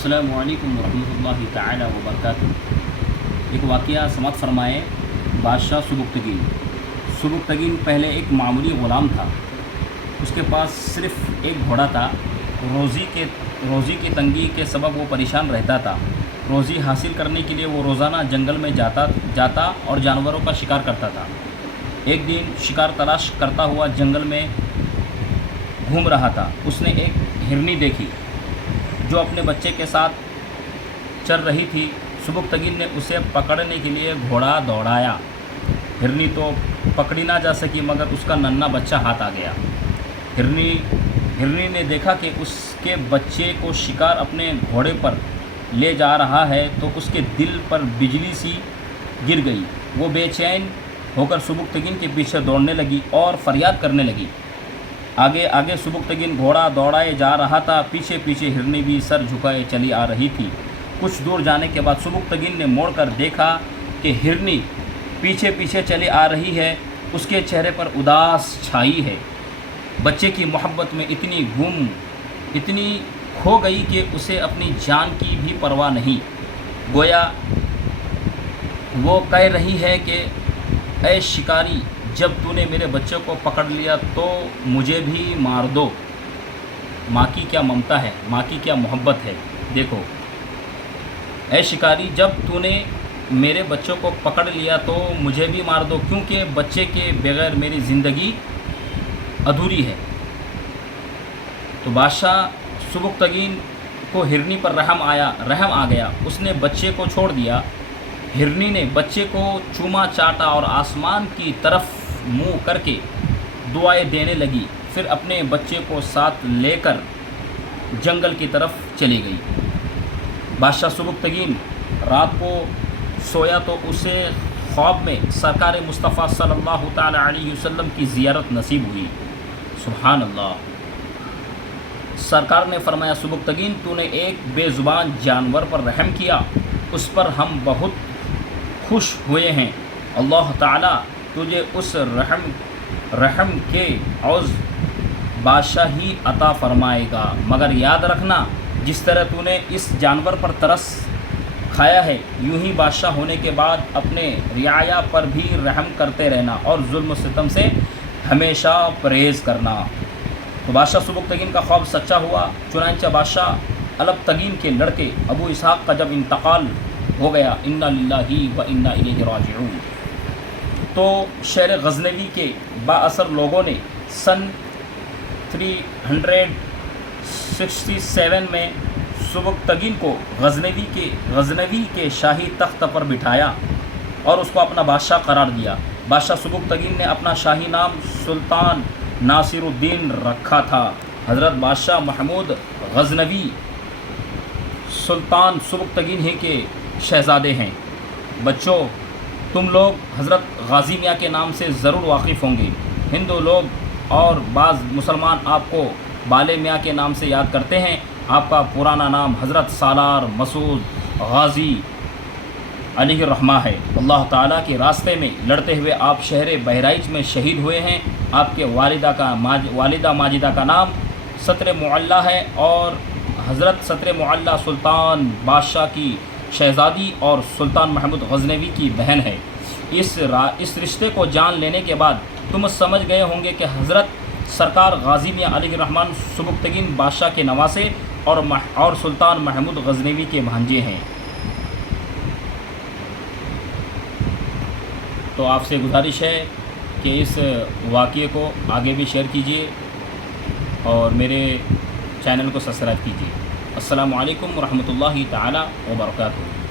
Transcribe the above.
السلام علیکم ورحمۃ اللہ تعالی وبرکاتہ۔ ایک واقعہ سماعت فرمائے۔ بادشاہ سبکتگین پہلے ایک معمولی غلام تھا۔ اس کے پاس صرف ایک گھوڑا تھا۔ روزی کی تنگی کے سبب وہ پریشان رہتا تھا۔ روزی حاصل کرنے کے لیے وہ روزانہ جنگل میں جاتا اور جانوروں کا شکار کرتا تھا۔ ایک دن شکار تلاش کرتا ہوا جنگل میں گھوم رہا تھا۔ اس نے ایک ہرنی دیکھی جو اپنے بچے کے ساتھ چل رہی تھی۔ سبکتگین نے اسے پکڑنے کے لیے گھوڑا دوڑایا۔ ہرنی تو پکڑی نہ جا سکی مگر اس کا ننھا بچہ ہاتھ آ گیا۔ ہرنی نے دیکھا کہ اس کے بچے کو شکار اپنے گھوڑے پر لے جا رہا ہے تو اس کے دل پر بجلی سی گر گئی۔ وہ بے چین ہو کر سبکتگین کے پیچھے دوڑنے لگی اور فریاد کرنے لگی۔ آگے آگے سبکتگین گھوڑا دوڑائے جا رہا تھا، پیچھے پیچھے ہرنی بھی سر جھکائے چلی آ رہی تھی۔ کچھ دور جانے کے بعد سبکتگین نے موڑ کر دیکھا کہ ہرنی پیچھے پیچھے چلی آ رہی ہے۔ اس کے چہرے پر اداس چھائی ہے۔ بچے کی محبت میں اتنی کھو گئی کہ اسے اپنی جان کی بھی پرواہ نہیں۔ گویا وہ کہہ رہی ہے کہ اے شکاری، جب تو نے میرے بچے کو پکڑ لیا تو مجھے بھی مار دو۔ ماں کی کیا ممتا ہے، ماں کی کیا محبت ہے۔ دیکھو اے شکاری، جب تو نے میرے بچے کو پکڑ لیا تو مجھے بھی مار دو، کیونکہ بچے کے بغیر میری زندگی ادھوری ہے۔ تو بادشاہ سبکتگین کو ہرنی پر رحم آ گیا۔ اس نے بچے کو چھوڑ دیا۔ ہرنی نے بچے کو چوما چاٹا اور آسمان کی طرف منہ کر کے دعائیں دینے لگی، پھر اپنے بچے کو ساتھ لے کر جنگل کی طرف چلی گئی۔ بادشاہ سبکتگین رات کو سویا تو اسے خواب میں سرکار مصطفیٰ صلی اللہ تعالی علیہ وسلم کی زیارت نصیب ہوئی۔ سبحان اللہ۔ سرکار نے فرمایا، سبکتگین تو نے ایک بے زبان جانور پر رحم کیا، اس پر ہم بہت خوش ہوئے ہیں۔ اللہ تعالیٰ تجھے اس رحم کے عوض بادشاہی عطا فرمائے گا، مگر یاد رکھنا جس طرح تو نے اس جانور پر ترس کھایا ہے، یوں ہی بادشاہ ہونے کے بعد اپنے رعایا پر بھی رحم کرتے رہنا اور ظلم و ستم سے ہمیشہ پرہیز کرنا۔ تو بادشاہ سبکتگین کا خواب سچا ہوا۔ چنانچہ بادشاہ البتگین کے لڑکے ابو اسحاق کا جب انتقال ہو گیا، انا للہ و انا الیہ راجعون، تو شہر غزنوی کے بااثر لوگوں نے سن 367 میں سبکتگین کو غزنوی کے شاہی تخت پر بٹھایا اور اس کو اپنا بادشاہ قرار دیا۔ بادشاہ سبکتگین نے اپنا شاہی نام سلطان ناصر الدین رکھا تھا۔ حضرت بادشاہ محمود غزنوی سلطان سبکتگین ہی کے شہزادے ہیں۔ بچوں، تم لوگ حضرت غازی میاں کے نام سے ضرور واقف ہوں گے۔ ہندو لوگ اور بعض مسلمان آپ کو بالے میاں کے نام سے یاد کرتے ہیں۔ آپ کا پرانا نام حضرت سالار مسعود غازی علیہ الرحمہ ہے۔ اللہ تعالیٰ کے راستے میں لڑتے ہوئے آپ شہر بہرائچ میں شہید ہوئے ہیں۔ آپ کے والدہ ماجدہ کا نام ستر معلیٰ ہے اور حضرت ستر معلیٰ سلطان بادشاہ کی شہزادی اور سلطان محمود غزنوی کی بہن ہے۔ اس رشتے کو جان لینے کے بعد تم سمجھ گئے ہوں گے کہ حضرت سرکار غازی میاں علیہ الرحمن سبکتگین بادشاہ کے نواسے اور سلطان محمود غزنوی کے بھانجے ہیں۔ تو آپ سے گزارش ہے کہ اس واقعے کو آگے بھی شیئر کیجیے اور میرے چینل کو سبسکرائب کیجیے۔ السلام علیکم ورحمۃ اللہ تعالی وبرکاتہ۔